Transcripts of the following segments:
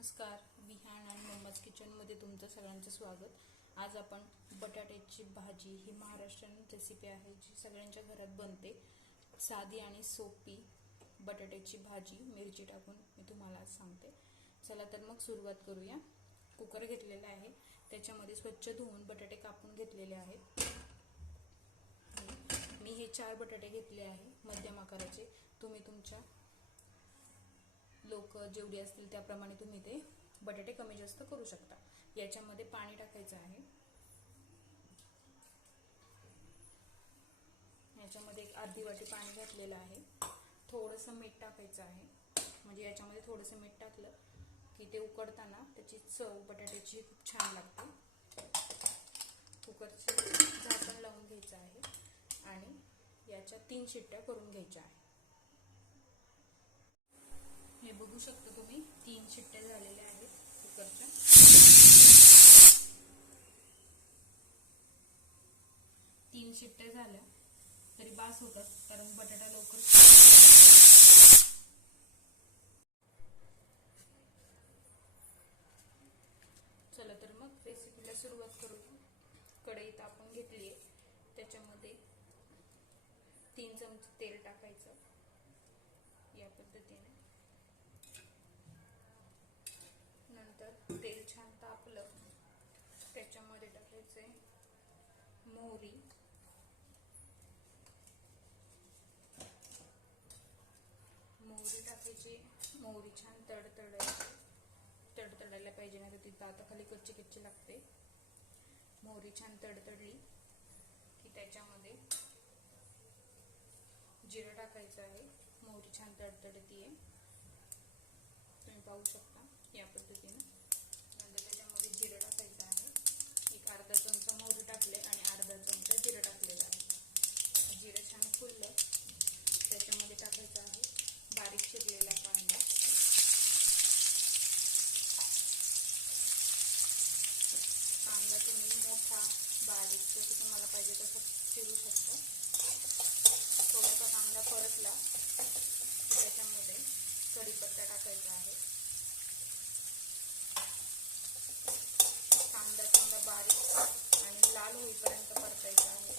नमस्कार, विहान आणि मम्माज किचनमध्ये तुमचं सगळ्यांचं स्वागत. आज आपण बटाट्याची भाजी ही महाराष्ट्रीयन रेसिपी आहे जी सगळ्यांच्या घरात बनते. साधी आणि सोपी बटाट्याची भाजी मिरची टाकून मी तुम्हाला आज सांगते. चला तर मग सुरुवात करूया. कुकर घेतलेला आहे, त्याच्यामध्ये स्वच्छ धुवून बटाटे कापून घेतलेले आहेत. मी हे 4 बटाटे घेतले आहे मध्यम आकाराचे. तुम्ही तुमच्या लोक जेवढी असतील त्याप्रमाणे तुम्ही ते बटाटे कमी जास्त करू शकता. याच्यामध्ये पाणी टाकायचं आहे. याच्यामध्ये एक अर्धी वाटी पाणी घातलेलं आहे. थोडंसं मीठ टाकायचं आहे, म्हणजे याच्यामध्ये थोडंसं मीठ टाकलं की ते उकडताना त्याची चव बटाट्याची खूप छान लागते. कुकरचं झाकण लावून घ्यायचं आहे आणि याच्या 3 शिट्ट्या करून घ्यायच्या आहे. हे बघू शकता तुम्ही 3 शिट्ट्या झालेल्या आहेत कुकरच्या. 3 शिट्ट्या झाल्या तरी बास होतात, कारण बटाटा लवकर. चला तर मग रेसिपीला सुरुवात करूया. कढई तापून घेतली आहे, त्याच्यामध्ये 3 चमचे तेल टाकायचं या पद्धतीने. नंतर तेल छान तापलं, त्याच्यामध्ये टाकायचे मोहरी, टाकायची. मोहरी छान तडतडायला पाहिजे, नाही तर ती दाताखाली कच्ची कच्ची लागते. मोहरी छान तडतडली की त्याच्यामध्ये जिरं टाकायचं आहे. मोहरी छान तडतडतीये, तुम्ही पाहू शकता या पद्धतीने. नंतर त्याच्यामध्ये जिरं टाकायचं आहे. एक अर्धा चमचा मोहरी टाकले आणि अर्धा चमचा जिरं टाकलेलं आहे. जिरं छान फुललं, त्याच्यामध्ये टाकायचं आहे बारीक चिरलेला कांदा. कांदा तुम्ही मोठा बारीक जसं तुम्हाला पाहिजे तसं चिरू शकता. थोडासा कांदा परतला की त्याच्यामध्ये कढीपत्ता टाकायचा आहे. कांदा चांगला बारीक आणि लाल होईपर्यंत परतायचा आहे.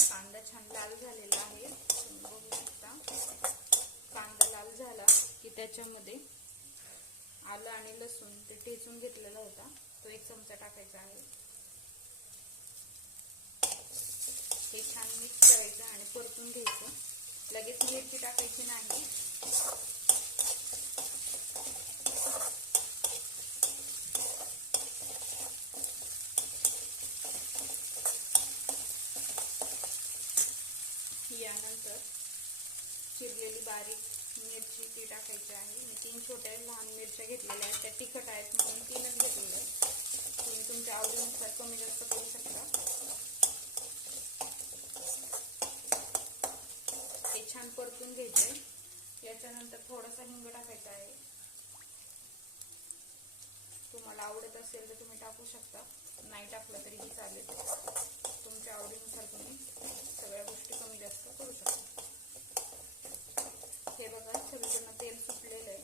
कांदा छान लाल झालेला आहे, तुम्ही बघू शकता. कांदा लाल झाला की त्याच्यामध्ये आलं आणि लसूण ते ठेचून घेतलेला होता, तो 1 चमचा टाकायचा आहे. हे छान मिक्स करायचं आणि परतून घ्यायचं. लगेच मिरची टाकायची नाही. यानंतर चिरलेली बारीक मिरची ती टाकायची आहे. मी 3 छोट्या लहान मिरच्या घेतलेल्या आहेत, त्या तिखट आहेत म्हणून 3च घेतलेल्या आहेत. तुम्ही तुमच्या आवडीनुसार कमी जास्त करू शकता. हे छान परतून घ्यायचे. याच्यानंतर थोडासा हिंग टाकायचा आहे. तुम्हाला आवडत असेल तर तुम्ही टाकू शकता, नाही टाकलं तरीही चालेल. तुमच्या आवडीनुसार तुम्ही सगळ्या गोष्टी कमी जास्त करू शकता. हे बघा सगळीकडनं तेल सुटलेलं आहे.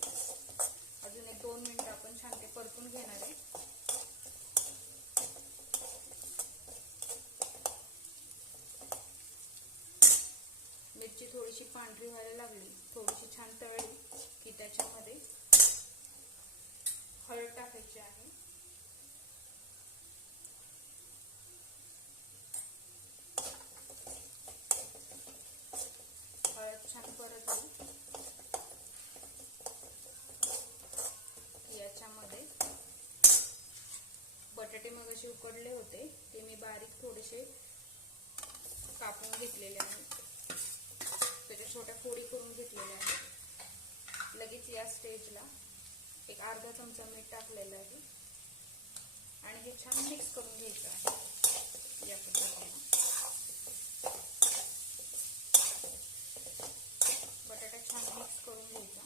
अजून 1-2 मिनिटं आपण छान ते परतून घेणार आहे. मिरची थोडीशी पांढरी व्हायला लागली, थोडीशी छान तळली की त्याच्यामध्ये हळद टाकायची आहे. हळद छान परतली. याच्यामध्ये बटाटे मगाशी उकडले होते ते मी बारीक थोडेसे कापून घेतलेले आहेत, त्याच्या छोट्या फोडी करून घेतलेल्या आहेत. लगेच या स्टेजला एक अर्धा चमचा मीठ टाकलेलं आहे आणि हे छान मिक्स करून घ्यायचं आहे या पद्धतीने. बटाटा छान मिक्स करून घ्यायचा.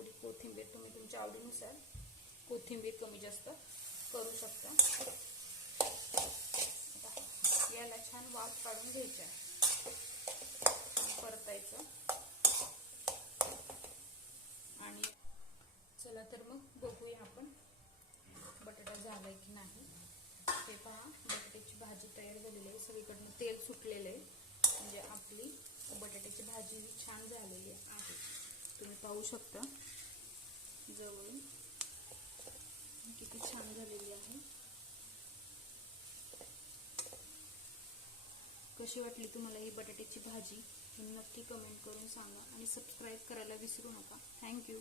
थोडी कोथिंबीर, तुम्ही तुमच्या आवडीनुसार कोथिंबीर कमी जास्त करू शकता. याला छान वाफ काढून घ्यायचा, परतायचं. आणि चला तर मग बघूया आपण बटाटा झालाय की नाही. हे पहा, बटाट्याची भाजी तयार झालेली आहे. सगळीकडनं तेल सुटलेलं आहे, म्हणजे आपली बटाट्याची भाजी ही छान झालेली आहे. तुम्ही पाहू शकता जवळून किती छान झालेली आहे. कशी वाटली तुम्हाला ही बटाट्याची भाजी हे नक्की कमेंट करून सांगा आणि सबस्क्राईब करायला विसरू नका. थँक्यू.